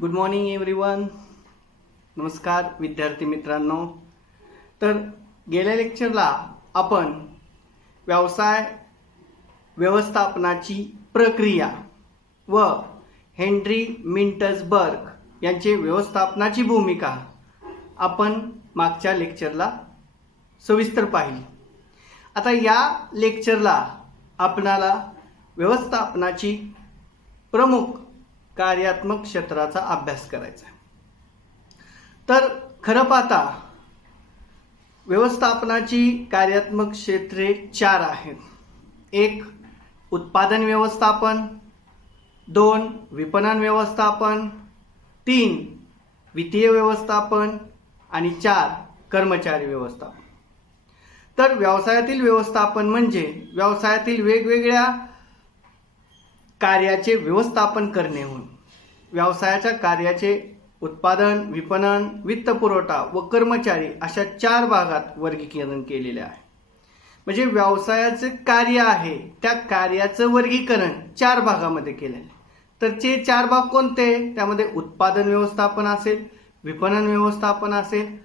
Good morning everyone. नमस्कार विद्यार्थी मित्रांनो. तर गेल्या लेक्चरला आपण व्यवसाय व्यवस्थापनाची प्रक्रिया व हेनरी मिंटसबर्ग यांचे व्यवस्थापनाची भूमिका आपण मागच्या लेक्चरला सविस्तर पाहिली. आता या लेक्चरला आपणाला व्यवस्थापनाची प्रमुख कार्यात्मक क्षेत्राचा अभ्यास करायचा आहे. तर खरं पाहता व्यवस्थापनाची कार्यात्मक क्षेत्रे 4 आहेत. 1 उत्पादन व्यवस्थापन, 2 विपणन व्यवस्थापन, 3 वित्तीय व्यवस्थापन आणि 4 कर्मचारी व्यवस्थापन. तर व्यवसायातील व्यवस्थापन म्हणजे व्यवसायातील वेगवेगळ्या कार्याचे व्यवस्थापन करणे होय. व्यवसायाच्या कार्याचे उत्पादन, विपणन, वित्तपुरवठा व कर्मचारी अशा 4 भागात वर्गीकरण केलेले आहे. म्हणजे व्यवसायाचे कार्य आहे त्या कार्याचं वर्गीकरण 4 भागामध्ये केलेले आहे. तर ते 4 भाग कोणते? त्यामध्ये उत्पादन व्यवस्थापन असेल, विपणन व्यवस्थापन असेल,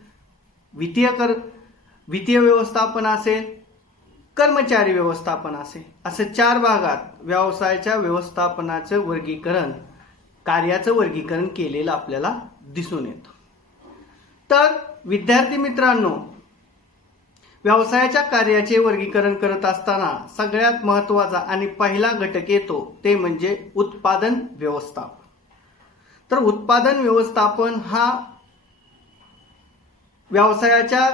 वित्तीय व्यवस्थापन असेल, कर्मचारी व्यवस्थापन असेल. असं 4 भागात व्यवसायाच्या व्यवस्थापनाचं वर्गीकरण, कार्याचं वर्गीकरण केलेलं आपल्याला दिसून येतं. तर विद्यार्थी मित्रांनो, व्यवसायाच्या कार्याचे वर्गीकरण करत असताना सगळ्यात महत्त्वाचा आणि पहिला घटक येतो ते म्हणजे उत्पादन व्यवस्थापन. तर उत्पादन व्यवस्थापन हा व्यवसायाच्या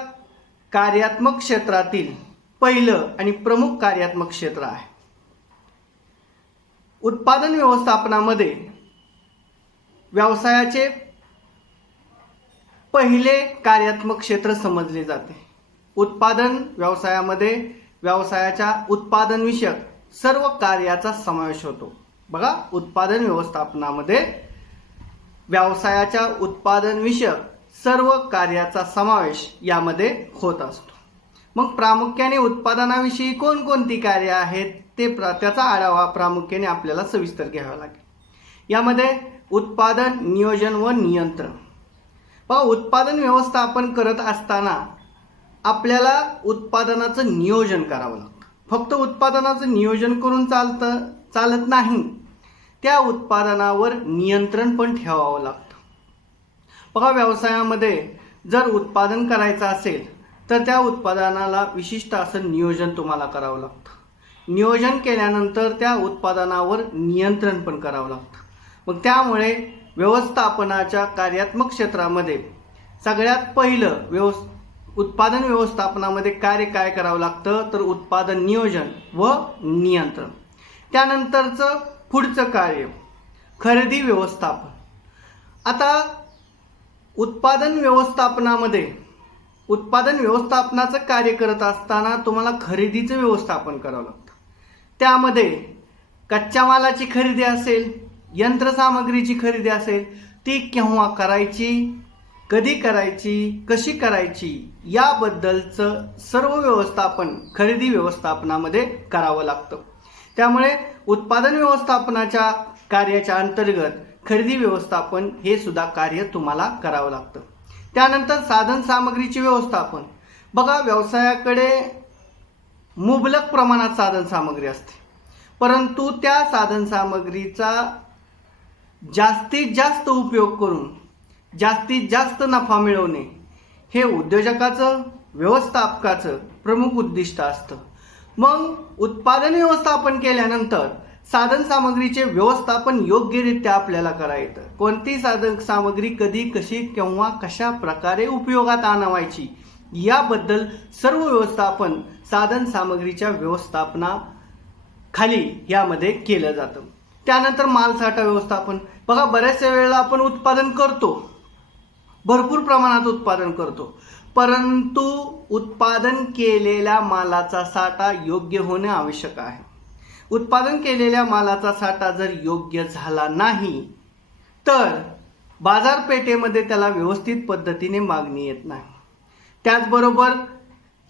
कार्यात्मक क्षेत्रातील पहिलं आणि प्रमुख कार्यात्मक क्षेत्र आहे. उत्पादन व्यवस्थापनामध्ये व्यवसायाचे पहिले कार्यात्मक क्षेत्र समजले जाते. उत्पादन व्यवसायामध्ये व्यवसायाच्या उत्पादन विषयक सर्व कार्याचा समावेश होतो. बघा, उत्पादन व्यवस्थापनामध्ये व्यवसायाच्या उत्पादन विषयक सर्व कार्याचा समावेश यामध्ये होत असतो. मग प्रामुख्याने उत्पादनाविषयी कोणकोणती कार्य आहेत त्याचा आढावा प्रामुख्याने आपल्याला सविस्तर घ्यावा लागेल. यामध्ये उत्पादन नियोजन व नियंत्रण. बघा, उत्पादन व्यवस्थापन करत असताना आपल्याला उत्पादनाचं नियोजन करावं लागतं. फक्त उत्पादनाचं नियोजन करून चालत नाही, त्या उत्पादनावर नियंत्रण पण ठेवावं लागतं. बघा, व्यवसायामध्ये जर उत्पादन करायचं असेल तर त्या उत्पादनाला विशिष्ट असं नियोजन तुम्हाला करावं लागतं. नियोजन केल्यानंतर त्या उत्पादनावर नियंत्रण पण करावं लागतं. मग त्यामुळे व्यवस्थापनाच्या कार्यात्मक क्षेत्रामध्ये सगळ्यात पहिलं उत्पादन व्यवस्थापनामध्ये कार्य काय करावं लागतं तर उत्पादन नियोजन व नियंत्रण. त्यानंतरचं पुढचं कार्य खरेदी व्यवस्थापन. आता उत्पादन व्यवस्थापनाचं कार्य करत असताना तुम्हाला खरेदीचं व्यवस्थापन करावं लागतं. त्यामध्ये कच्च्या मालाची खरेदी असेल, यंत्रसामग्रीची खरेदी असेल, ती केव्हा करायची, कधी करायची, कशी करायची याबद्दलचं सर्व व्यवस्थापन खरेदी व्यवस्थापनामध्ये करावं लागतं. त्यामुळे उत्पादन व्यवस्थापनाच्या कार्याच्या अंतर्गत खरेदी व्यवस्थापन हे सुद्धा कार्य तुम्हाला करावं लागतं. त्यानंतर साधन सामग्रीचे व्यवस्थापन. बघा, व्यवसायाकडे मुबलक प्रमाणात साधन सामग्री असते, परंतु त्या साधन सामग्रीचा जास्तीत जास्त उपयोग करून जास्तीत जास्त नफा मिळवणे हे उद्योजकाचं, व्यवस्थापकाचं प्रमुख उद्दिष्ट असतं. मग उत्पादन व्यवस्थापन केल्यानंतर साधन सामग्रीचे व्यवस्थापन योग्यरित्या आपल्याला करायचं. कोणती साधन सामग्री कधी, कशी, केव्हा, कशा प्रकारे उपयोगात आणावायची याबद्दल सर्व व्यवस्थापन साधन सामग्रीच्या व्यवस्थापनाखाली यामध्ये केलं जातं. त्यानंतर मालसाठा व्यवस्थापन. बघा, बऱ्याचशा वेळेला आपण उत्पादन करतो, भरपूर प्रमाणात उत्पादन करतो, परंतु उत्पादन केलेल्या मालाचा साठा योग्य होणे आवश्यक आहे. उत्पादन केलेल्या मालाचा साठा जर योग्य झाला नाही तर बाजारपेठेमध्ये त्याला व्यवस्थित पद्धतीने मागणी येत नाही. त्याचबरोबर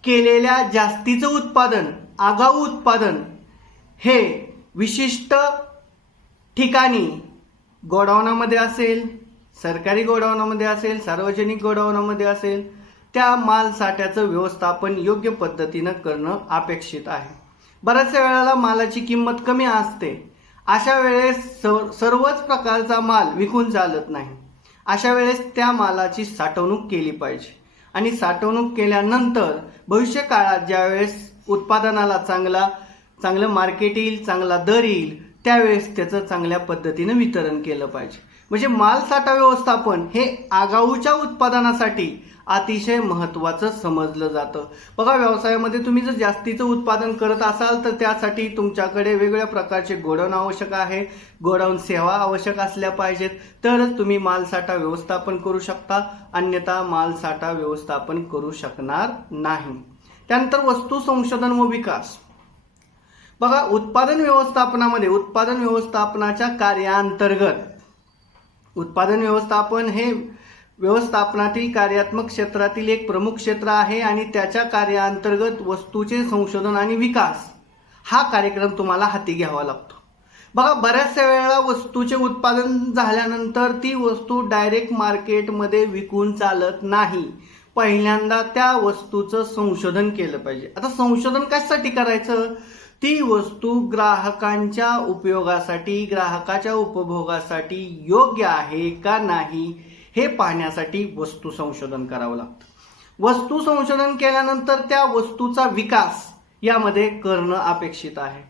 केलेल्या जास्तीचं उत्पादन, आगाऊ उत्पादन हे विशिष्ट ठिकाणी गोडाऊनामध्ये असेल सरकारी गोडाऊनमध्ये असेल, सार्वजनिक गोडाऊनमध्ये असेल, त्या माल साठ्याचं व्यवस्थापन योग्य पद्धतीनं करणं अपेक्षित आहे. बऱ्याचशा वेळेला मालाची किंमत कमी असते. अशा वेळेस सर्वच प्रकारचा माल विकून चालत नाही. अशा वेळेस त्या मालाची साठवणूक केली पाहिजे आणि साठवणूक केल्यानंतर भविष्य काळात ज्यावेळेस उत्पादनाला चांगलं मार्केट येईल, चांगला दर येईल, त्यावेळेस त्याचं चांगल्या पद्धतीनं वितरण केलं पाहिजे. म्हणजे माल साठा व्यवस्थापन हे आगाऊच्या उत्पादनासाठी अतिशय महत्त्वाचं समजलं जातं. बघा, व्यवसायामध्ये तुम्ही जर जास्तीचं उत्पादन करत असाल तर त्यासाठी तुमच्याकडे वेगवेगळ्या प्रकारचे गोडाऊन आवश्यक आहे, गोडाऊन सेवा आवश्यक असल्या पाहिजेत, तरच तुम्ही माल साठा व्यवस्थापन करू शकता, अन्यथा माल साठा व्यवस्थापन करू शकणार नाही. त्यानंतर वस्तू संशोधन व विकास. बघा, उत्पादन व्यवस्थापनामध्ये उत्पादन व्यवस्थापनाच्या कार्याअंतर्गत उत्पादन व्यवस्थापन हे व्यवस्थापनातील कार्यात्मक क्षेत्रातील एक प्रमुख क्षेत्र आहे आणि त्याच्या कार्याअंतर्गत वस्तूचे संशोधन आणि विकास हा कार्यक्रम तुम्हाला हाती घ्यावा लागतो. बघा, बऱ्याचशा वेळेला वस्तूचे उत्पादन झाल्यानंतर ती वस्तू डायरेक्ट मार्केटमध्ये विकून चालत नाही. पहिल्यांदा त्या वस्तूचं संशोधन केलं पाहिजे. आता संशोधन कशासाठी करायचं? ती वस्तू ग्राहकांच्या उपयोगासाठी, ग्राहकाच्या उपभोगासाठी योग्य आहे का नाही हे पाहण्यासाठी वस्तू संशोधन करावं लागतं. वस्तू संशोधन केल्यानंतर त्या वस्तूचा विकास यामध्ये करणं अपेक्षित आहे.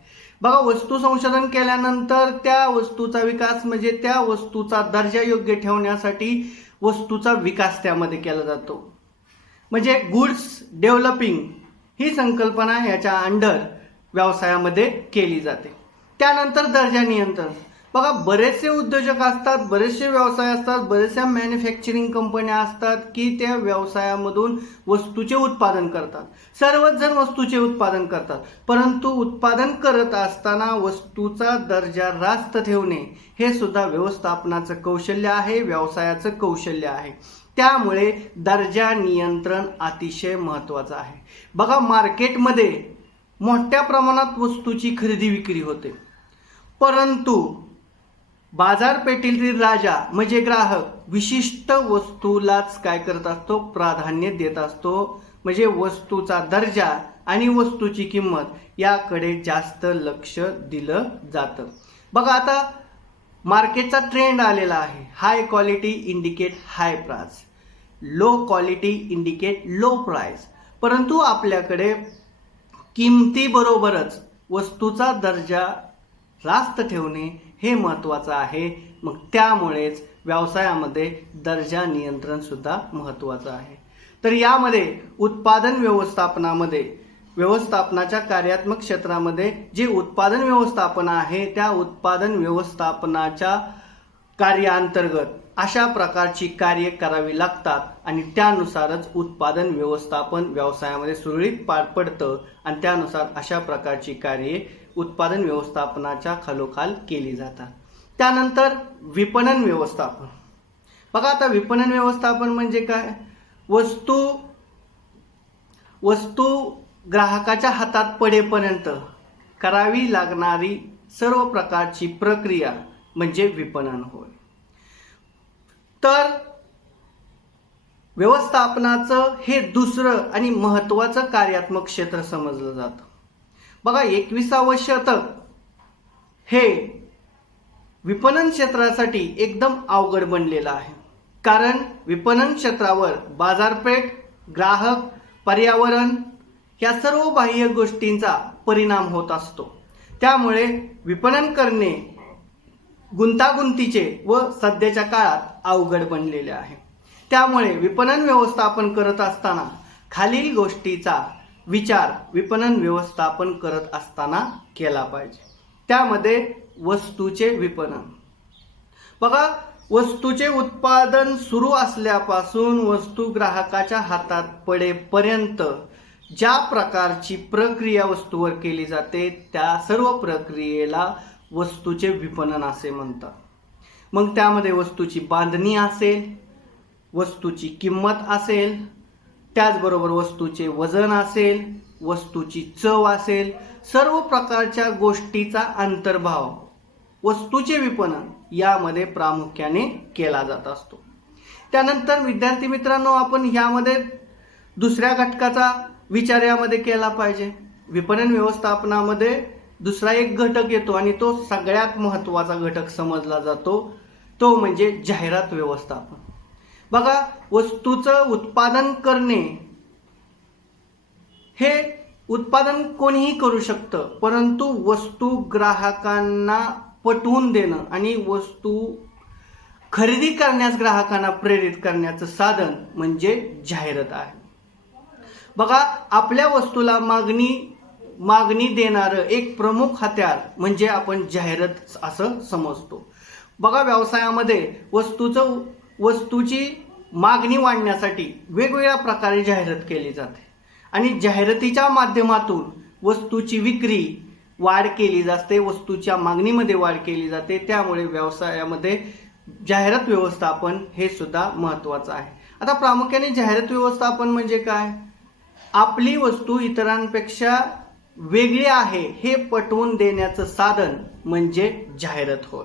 बघा, वस्तू संशोधन केल्यानंतर त्या वस्तूचा विकास म्हणजे त्या वस्तूचा दर्जा योग्य ठेवण्यासाठी वस्तूचा विकास त्यामध्ये केला जातो. म्हणजे गुड्स डेव्हलपिंग ही संकल्पना याच्या अंडर व्यवसायामध्ये केली जाते. त्यानंतर दर्जा नियंत्रण. बघा, बरेचसे उद्योजक असतात, बरेचसे व्यवसाय असतात, बरेचशा मॅन्युफॅक्चरिंग कंपन्या असतात की त्या व्यवसायामधून वस्तूचे उत्पादन करतात. सर्वच जण वस्तूचे उत्पादन करतात, परंतु उत्पादन करत असताना वस्तूचा दर्जा रास्त ठेवणे हे सुद्धा व्यवस्थापनाचं कौशल्य आहे, व्यवसायाचं कौशल्य आहे. त्यामुळे दर्जा नियंत्रण अतिशय महत्त्वाचं आहे. बघा, मार्केटमध्ये मोठ्या प्रमाणात वस्तूची खरेदी विक्री होते, परंतु बाजारपेठेतील राजा म्हणजे ग्राहक विशिष्ट वस्तूलाच काय करत असतो? प्राधान्य देत असतो. म्हणजे वस्तूचा दर्जा आणि वस्तूची किंमत याकडे जास्त लक्ष दिलं जातं. बघा, आता मार्केटचा ट्रेंड आलेला आहे. High quality indicate high price, low quality indicate low price. परंतु आपल्याकडे किमतीबरोबरच वस्तूचा दर्जा रास्त ठेवणे हे महत्त्वाचं आहे. मग त्यामुळेच व्यवसायामध्ये दर्जा नियंत्रण सुद्धा महत्त्वाचं आहे. तर यामध्ये उत्पादन व्यवस्थापनामध्ये, व्यवस्थापनाच्या कार्यात्मक क्षेत्रामध्ये जे उत्पादन व्यवस्थापन आहे त्या उत्पादन व्यवस्थापनाच्या कार्याअंतर्गत अशा प्रकारची कार्ये करावी लागतात आणि त्यानुसारच उत्पादन व्यवस्थापन व्यवसायामध्ये सुरळीत पार पडतं आणि त्यानुसार अशा प्रकारची कार्ये उत्पादन व्यवस्थापनाच्या खालोखाल केली जातात. त्यानंतर विपणन व्यवस्थापन. बघा, आता विपणन व्यवस्थापन म्हणजे काय? वस्तू ग्राहकाच्या हातात पडेपर्यंत करावी लागणारी सर्व प्रकारची प्रक्रिया म्हणजे विपणन होय. तर व्यवस्थापनाचं हे दुसरं आणि महत्त्वाचं कार्यात्मक क्षेत्र समजलं जातं. बघा, 21वे शतक हे विपणन क्षेत्रासाठी एकदम अवघड बनलेलं आहे. कारण विपणन क्षेत्रावर बाजारपेठ, ग्राहक, पर्यावरण या सर्व बाह्य गोष्टींचा परिणाम होत असतो. त्यामुळे विपणन करणे गुंतागुंतीचे व सध्याच्या काळात अवघड बनलेले आहे. त्यामुळे विपणन व्यवस्थापन करत असताना खालील गोष्टीचा विचार विपणन व्यवस्थापन करत असताना केला पाहिजे. त्यामध्ये वस्तूचे विपणन. बघा, वस्तूचे उत्पादन सुरू असल्यापासून वस्तू ग्राहकाच्या हातात पडेपर्यंत ज्या प्रकारची प्रक्रिया वस्तूवर केली जाते त्या सर्व प्रक्रियेला वस्तूचे विपणन असे म्हणतात. मग त्यामध्ये वस्तूची बांधणी असेल, वस्तूची किंमत असेल, त्याचबरोबर वस्तूचे वजन असेल, वस्तूची चव असेल, सर्व प्रकारच्या गोष्टीचा अंतर्भाव वस्तूचे विपणन यामध्ये प्रामुख्याने केला जात असतो। त्यानंतर विद्यार्थी मित्रांनो, आपण यामध्ये दुसऱ्या घटकाचा विचार यामध्ये केला पाहिजे। विपणन व्यवस्थापनामध्ये दुसरा एक घटक येतो आणि तो सगळ्यात महत्त्वाचा घटक समजला जातो, तो म्हणजे जाहिरात व्यवस्थापन। बघा, वस्तूचं उत्पादन करणे हे उत्पादन कोणीही करू शकतं, परंतु वस्तू ग्राहकांना पटवून देणं आणि वस्तू खरेदी करण्यास ग्राहकांना प्रेरित करण्याचं साधन म्हणजे जाहिरात आहे। बघा, आपल्या वस्तूला मागणी देणारं एक प्रमुख हत्यार म्हणजे आपण जाहिरात असं समजतो। बघा, व्यवसायामध्ये वस्तूची मागणी वाढण्यासाठी वेगवेगळ्या प्रकारे जाहिरात केली जाते आणि जाहिरातीच्या माध्यमातून वस्तूची विक्री वाढ केली जाते, वस्तूच्या मागणीमध्ये वाढ केली जाते। त्यामुळे व्यवसायामध्ये जाहिरात व्यवस्थापन हे सुद्धा महत्त्वाचं आहे। आता प्रामुख्याने जाहिरात व्यवस्थापन म्हणजे काय? आपली वस्तू इतरांपेक्षा वेगळी आहे हे पटवून देण्याचं साधन म्हणजे जाहिरात होय।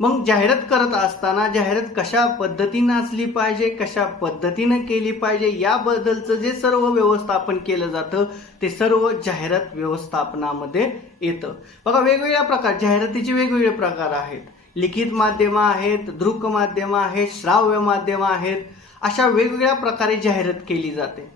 मग जाहिरात करत असताना जाहिरात कशा पद्धतीनं असली पाहिजे, कशा पद्धतीनं केली पाहिजे, याबद्दलचं जे सर्व व्यवस्थापन केलं जातं ते सर्व जाहिरात व्यवस्थापनामध्ये येतं। बघा, वेगवेगळ्या प्रकार जाहिरातीचे वेगवेगळे प्रकार आहेत। लिखित माध्यमं आहेत, दृक माध्यमं आहेत, श्राव्य माध्यमं आहेत, अशा वेगवेगळ्या प्रकारे जाहिरात केली जाते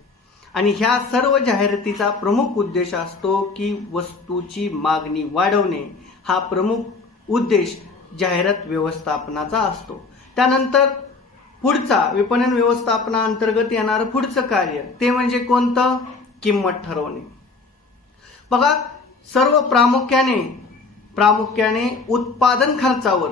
आणि ह्या सर्व जाहिरातीचा प्रमुख उद्देश असतो की वस्तूची मागणी वाढवणे हा प्रमुख उद्देश जाहिरात व्यवस्थापनाचा असतो। त्यानंतर पुढचा विपणन व्यवस्थापनाअंतर्गत येणारं पुढचं कार्य ते म्हणजे कोणतं? किंमत ठरवणे। बघा, सर्व प्रामुख्याने उत्पादन खर्चावर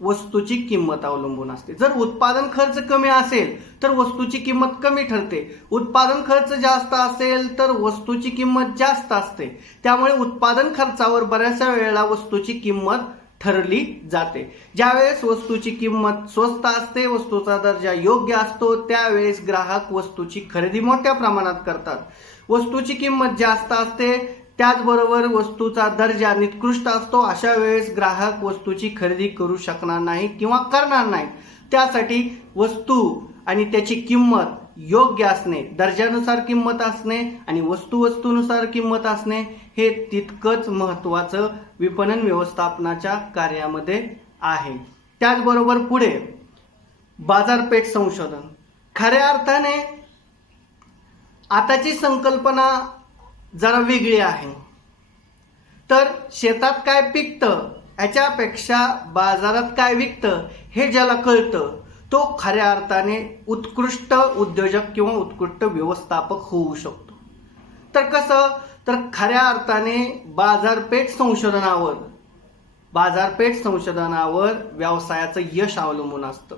वस्तूची किंमत अवलंबून असते। जर उत्पादन खर्च कमी असेल तर वस्तूची किंमत कमी ठरते, उत्पादन खर्च जास्त असेल तर वस्तूची किंमत जास्त असते। त्यामुळे उत्पादन खर्चावर बऱ्याचशा वेळेला वस्तूची किंमत ठरली जाते। ज्यावेळेस वस्तूची किंमत स्वस्त असते, वस्तूचा दर्जा योग्य असतो, त्यावेळेस ग्राहक वस्तूची खरेदी मोठ्या प्रमाणात करतात। वस्तूची किंमत जास्त असते, त्याचबरोबर वस्तूचा दर्जा निकृष्ट असतो, अशा वेळेस ग्राहक वस्तूची खरेदी करू शकणार नाही किंवा करणार नाही। त्यासाठी वस्तू आणि त्याची किंमत योग्य असणे, दर्जानुसार किंमत असणे आणि वस्तूनुसार किंमत असणे हे तितकंच महत्त्वाचं विपणन व्यवस्थापनाच्या कार्यामध्ये आहे। त्याचबरोबर पुढे बाजारपेठ संशोधन। खऱ्या अर्थाने आताची संकल्पना जरा वेगळी आहे। तर शेतात काय पिकतं याच्यापेक्षा बाजारात काय विकतं हे ज्याला कळतं तो खऱ्या अर्थाने उत्कृष्ट उद्योजक किंवा उत्कृष्ट व्यवस्थापक होऊ शकतो। तर कसं? तर खऱ्या अर्थाने बाजारपेठ संशोधनावर व्यवसायाचं यश अवलंबून असतं।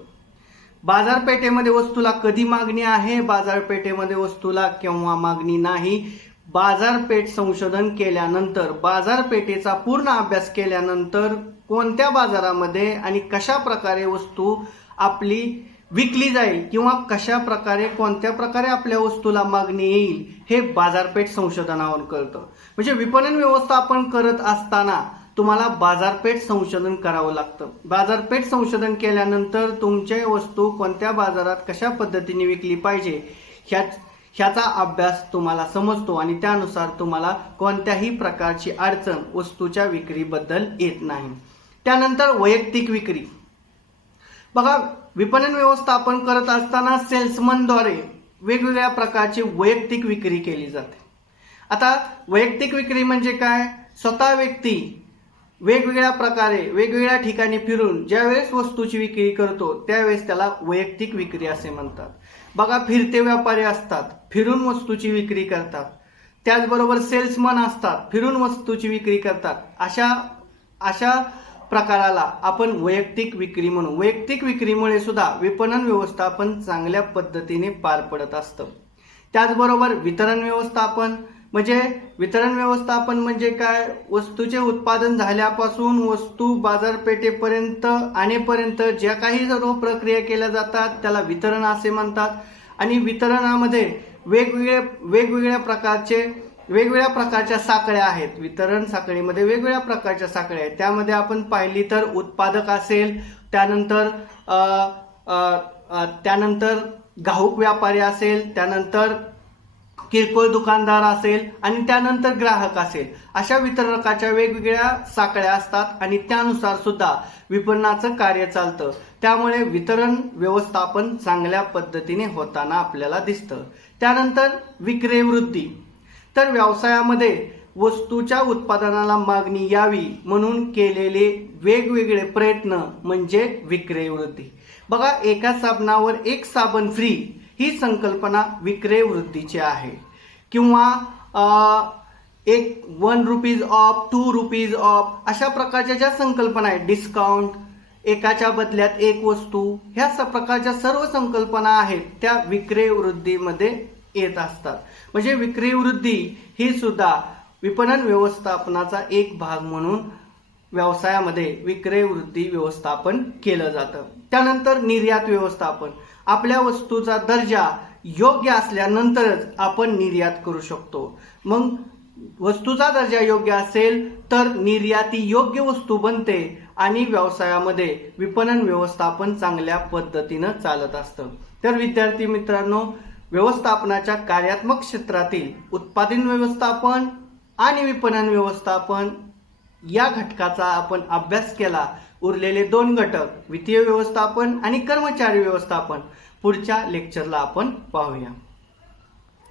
बाजारपेठेमध्ये वस्तूला कधी मागणी आहे, बाजारपेठेमध्ये वस्तूला केव्हा मागणी नाही, बाजारपेठ संशोधन केल्यानंतर, बाजारपेठेचा पूर्ण अभ्यास केल्यानंतर कोणत्या बाजारामध्ये आणि कशा प्रकारे वस्तू आपली विकली जाईल किंवा कशा प्रकारे कोणत्या प्रकारे आपल्या वस्तूला मागणी येईल हे बाजारपेठ संशोधनावरून कळतं। म्हणजे विपणन व्यवस्थापन करत असताना तुम्हाला बाजारपेठ संशोधन करावं लागतं। बाजारपेठ संशोधन केल्यानंतर तुमच्या वस्तू कोणत्या बाजारात कशा पद्धतीने विकली पाहिजे ह्याचा अभ्यास तुम्हाला समजतो आणि त्यानुसार तुम्हाला कोणत्याही प्रकारची अडचण वस्तूच्या विक्रीबद्दल येत नाही। त्यानंतर वैयक्तिक विक्री। बघा, विपणन व्यवस्थापन करत असताना सेल्समनद्वारे वेगवेगळ्या प्रकारची वैयक्तिक विक्री केली जाते। आता वैयक्तिक विक्री म्हणजे काय? स्वतः व्यक्ती वेगवेगळ्या प्रकारे वेगवेगळ्या ठिकाणी फिरून ज्यावेळेस वस्तूची विक्री करतो त्यावेळेस त्याला वैयक्तिक विक्री असे म्हणतात। बघा, फिरते व्यापारी असतात, फिरून वस्तूची विक्री करतात। त्याचबरोबर सेल्समन असतात, फिरून वस्तूची विक्री करतात। अशा प्रकाराला आपण वैयक्तिक विक्री म्हणू। वैयक्तिक विक्रीमुळे सुद्धा विपणन व्यवस्थापन चांगल्या पद्धतीने पार पडत असतं। त्याचबरोबर वितरण व्यवस्थापन म्हणजे काय? वस्तूचे उत्पादन झाल्यापासून वस्तू बाजारपेठेपर्यंत आणेपर्यंत ज्या काही सर्व प्रक्रिया केल्या जातात त्याला वितरण असे म्हणतात। आणि वितरणामध्ये वेगवेगळ्या प्रकारचे वेगवेगळ्या प्रकारच्या साखळ्या आहेत. वितरण साखळीमध्ये वेगवेगळ्या प्रकारच्या साखळ्या आहेत. त्यामध्ये आपण पाहिली तर उत्पादक असेल, त्यानंतर घाऊक व्यापारी असेल, त्यानंतर किरकोळ दुकानदार असेल आणि त्यानंतर ग्राहक असेल. अशा वितरकाच्या वेगवेगळ्या साखळ्या असतात आणि त्यानुसार सुद्धा विपणनाचं कार्य चालतं. त्यामुळे वितरण व्यवस्थापन चांगल्या पद्धतीने होताना आपल्याला दिसतं. त्यानंतर विक्री वृद्धी. तर व्यवसायामध्ये वस्तूच्या उत्पादनाला मागणी यावी म्हणून केलेले वेगवेगळे प्रयत्न म्हणजे विक्री वृद्धी. बघा, एका साबणावर एक साबण फ्री ही संकल्पना विक्री वृद्धीची आहे. किंवा एक 1 रुपीज ऑफ, 2 रुपीज ऑफ अशा प्रकारच्या ज्या संकल्पना आहेत, डिस्काउंट, एकाच्या बदल्यात एक वस्तू, ह्या प्रकारच्या सर्व संकल्पना आहेत त्या विक्री वृद्धीमध्ये येत असतात. म्हणजे विक्री वृद्धी ही सुद्धा विपणन व्यवस्थापनाचा एक भाग म्हणून व्यवसायामध्ये विक्री वृद्धी व्यवस्थापन केलं जातं. त्यानंतर निर्यात व्यवस्थापन. आपल्या वस्तूचा दर्जा योग्य असल्यानंतरच आपण निर्यात करू शकतो. मग वस्तूचा दर्जा योग्य असेल तर निर्याती योग्य वस्तू बनते आणि व्यवसायामध्ये विपणन व्यवस्थापन चांगल्या पद्धतीनं चालत असतं. तर विद्यार्थी मित्रांनो, व्यवस्थापनाच्या कार्यात्मक क्षेत्रातील उत्पादन व्यवस्थापन आणि विपणन व्यवस्थापन या घटकाचा आपण अभ्यास केला. उरलेले 2 घटक वित्तीय व्यवस्थापन आणि कर्मचारी व्यवस्थापन पुढच्या लेक्चरला आपण पाहूया.